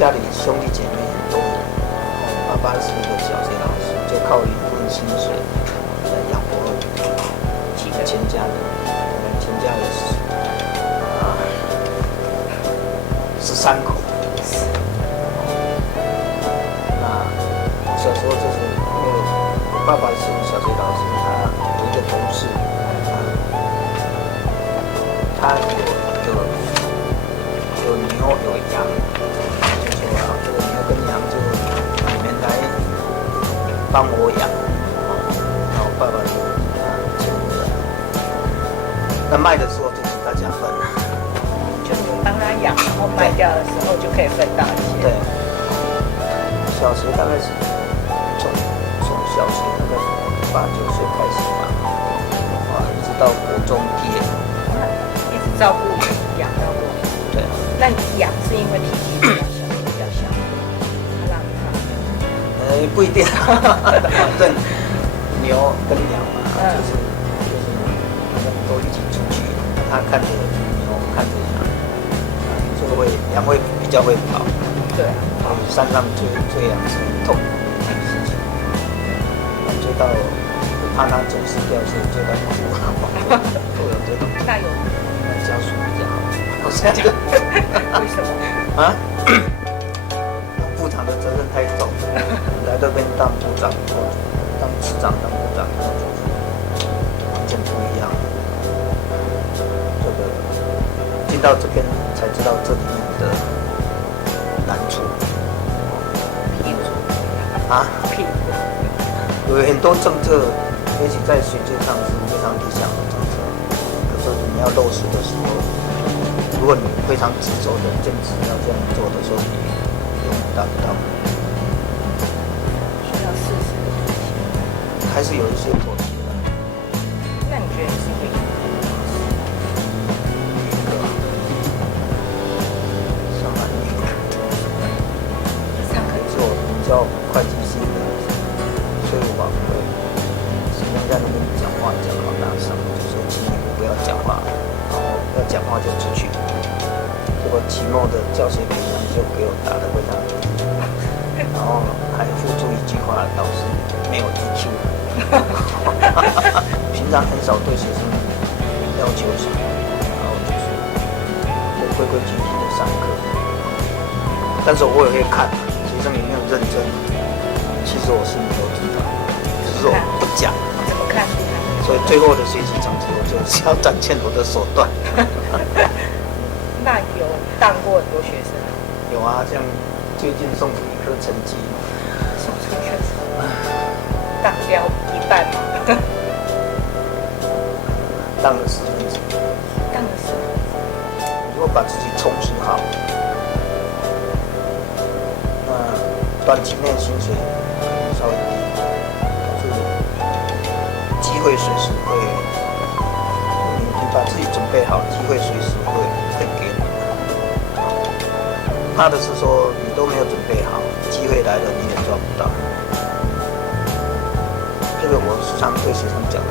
家里兄弟姐妹很多，爸爸是一个小学老师，就靠一份薪水来养活全家人，全家人13口。那小时候就是因为我爸爸是小学老师，他有一个同事，他有牛有羊，就说啊，这个牛跟羊就你们来帮我养，然后爸爸就请回来。那卖的时候就给大家分，就是帮他养，然后卖掉的时候就可以分到一些。对，小学大概是从小学大概8、9岁开始吧，一直到国中毕业，一直照顾养到过。对。那你养是因为体积比较小，他让他？不一定，反正牛跟羊嘛，就是反正都一起出去，他看着牛，看着羊，就会羊会比较会跑。对啊。山上追羊是很痛苦的事情，追到怕它走失掉，所以追到跑，都有这种。那有家属比较好，我是这个。为什么？啊？部长的责任太重，来这边当部长或当市长、当部长，完全不一样。这个进到这边才知道这里面的难处。啊，有很多政策，也许在学界上是非常理想的政策，可是你要落实的时候，如果你非常执着的坚持要这样做的时候，你永远达不到。需要试试。还是有一些妥协的。那你觉得是为什么？上班做比较会计系的税务委员会，时间在那边讲话讲好大声，就说请你们不要讲话，然后要讲话就出去。结果期末的教学评量就给我打得非常低，然后还附注一句话，老师没有 EQ。平常很少对学生要求什么，然后就是规规矩矩的上课，但是我也会看学生有没有认真，其实我心里都知道，只是我不讲。怎么看？所以最后的学习成绩，我就是要展现我的手段。那有当过很多学生？有啊，像最近送出一科成绩，送出学生当掉一半吗？当了4分之一。当了4分之一。如果把自己充实好，那短期内薪水稍微低，但是机会随时会，你把自己准备好，机会随时会给你。怕的是说你都没有准备好，机会来了你也抓不到。这个我时常对学生讲的。